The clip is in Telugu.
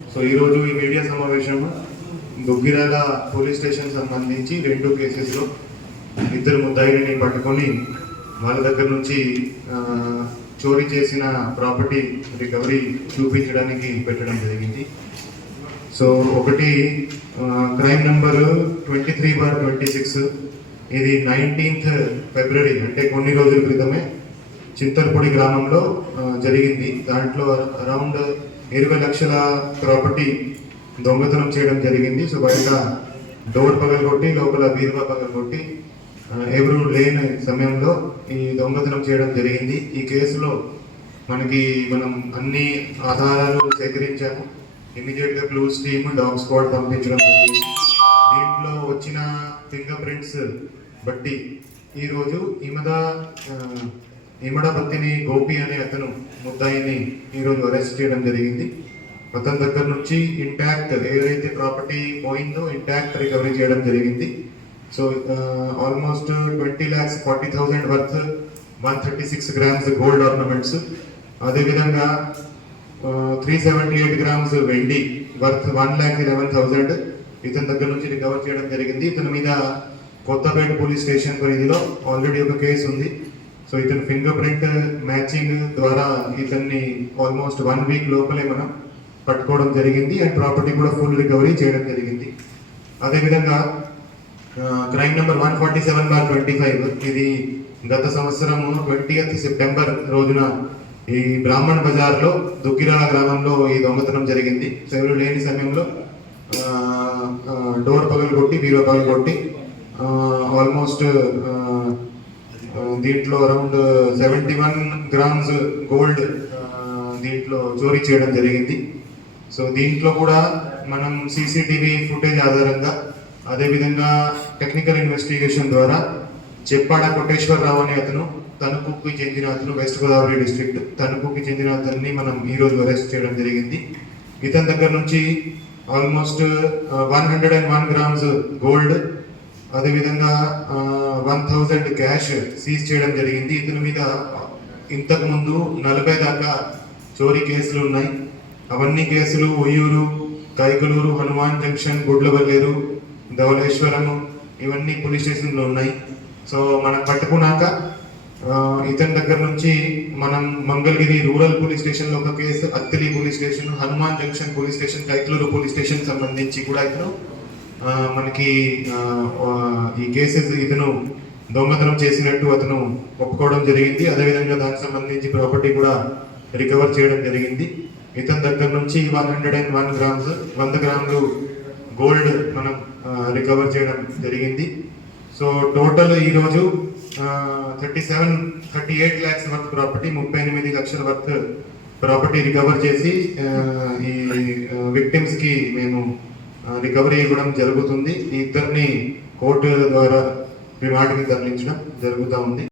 సో ఈరోజు ఈ మీడియా సమావేశం దుగ్గిరాల పోలీస్ స్టేషన్ సంబంధించి 2 కేసెస్లో 2 ముద్దాయిని పట్టుకొని వాళ్ళ దగ్గర నుంచి చోరీ చేసిన ప్రాపర్టీ రికవరీ చూపించడానికి పెట్టడం జరిగింది. సో ఒకటి క్రైమ్ నెంబర్ 23/26, ఇది 19th ఫిబ్రవరి అంటే కొన్ని రోజుల క్రితమే చింతలపూడి గ్రామంలో జరిగింది. దాంట్లో అరౌండ్ 20 లక్షల ప్రాపర్టీ దొంగతనం చేయడం జరిగింది. సో బయట డోర్ పగలగొట్టి లోపల బీరువా పగలగొట్టి ఎవరు లేని సమయంలో ఈ దొంగతనం చేయడం జరిగింది. ఈ కేసులో మనం అన్ని ఆధారాలు సేకరించాము. ఇమీడియట్గా క్లూస్ టీమ్, డాగ్ స్క్వాడ్ పంపించడం జరిగింది. దీంట్లో వచ్చిన ఫింగర్ ప్రింట్స్ బట్టి ఈరోజు ఇమడపత్తిని గోపి అనే అతను ముద్దాయిని ఈరోజు అరెస్ట్ చేయడం జరిగింది. అతని దగ్గర నుంచి ఇంటాక్ట్ ఏదైతే ప్రాపర్టీ పోయిందో ఇంటాక్ట్ రికవరీ చేయడం జరిగింది. So almost 20,40,000 worth 136 grams gold ornaments, అదేవిధంగా 378 గ్రామ్స్ వెండి వర్త్ 1,11,000 ఇతని దగ్గర నుంచి రికవర్ చేయడం జరిగింది. ఇతని మీద కొత్తపేట పోలీస్ స్టేషన్ పరిధిలో ఆల్రెడీ ఒక కేసు ఉంది. సో ఇతని ఫింగర్ ప్రింట్ మ్యాచింగ్ ద్వారా ఇతన్ని ఆల్మోస్ట్ 1 వీక్ లోపలే మనం పట్టుకోవడం జరిగింది. అండ్ ప్రాపర్టీ కూడా ఫుల్ రికవరీ చేయడం జరిగింది. అదేవిధంగా క్రైమ్ నెంబర్ 147/25, ఇది గత సంవత్సరం 20th సెప్టెంబర్ రోజున ఈ బ్రాహ్మణ్ బజార్లో దుగ్గిరాల గ్రామంలో ఈ దొంగతనం జరిగింది. సో ఎవరు లేని సమయంలో డోర్ పగలగొట్టి బీరువా పగలగొట్టి ఆల్మోస్ట్ దీంట్లో అరౌండ్ 71 గ్రామ్స్ గోల్డ్ దీంట్లో చోరీ చేయడం జరిగింది. సో దీంట్లో కూడా మనం సీసీటీవీ ఫుటేజ్ ఆధారంగా అదేవిధంగా టెక్నికల్ ఇన్వెస్టిగేషన్ ద్వారా చెప్పాడ కోటేశ్వరరావు అనే అతను తణుకుకి చెందిన అతను, వెస్ట్ గోదావరి డిస్ట్రిక్ట్ తణుకుకి చెందిన అతన్ని మనం ఈరోజు అరెస్ట్ చేయడం జరిగింది. ఇతని దగ్గర నుంచి ఆల్మోస్ట్ 101 గ్రామ్స్ గోల్డ్ అదేవిధంగా 1,000 క్యాష్ సీజ్ చేయడం జరిగింది. ఇతని మీద ఇంతకుముందు 40 దాకా చోరీ కేసులు ఉన్నాయి. అవన్నీ కేసులు ఒయ్యూరు, కైకలూరు, హనుమాన్ జంక్షన్, గుడ్లవల్లేరు, ధవళేశ్వరము ఇవన్నీ పోలీస్ స్టేషన్లో ఉన్నాయి. సో మనం పట్టుకున్నాక ఇతని దగ్గర నుంచి మనం మంగళగిరి రూరల్ పోలీస్ స్టేషన్లో ఒక case, Attili police station, Hanuman junction police station, Kaikaluru police station సంబంధించి కూడా ఇతను మనకి ఈ కేసెస్ ఇతను దొంగతనం చేసినట్టు అతను ఒప్పుకోవడం జరిగింది. అదేవిధంగా దానికి సంబంధించి ప్రాపర్టీ కూడా రికవర్ చేయడం జరిగింది. ఇతని దగ్గర నుంచి 101 గ్రామ్స్ 100 గ్రాములు గోల్డ్ మనం రికవర్ చేయడం జరిగింది. సో టోటల్ ఈరోజు 38 lakhs వర్త్ ప్రాపర్టీ, 38 లక్షల వర్త్ ప్రాపర్టీ రికవర్ చేసి ఈ విక్టిమ్స్కి మేము రికవరీ ఇవ్వడం జరుగుతుంది. ఈ ఇద్దరిని కోర్టు ద్వారా రిమాండ్కి తరలించడం జరుగుతూ ఉంది.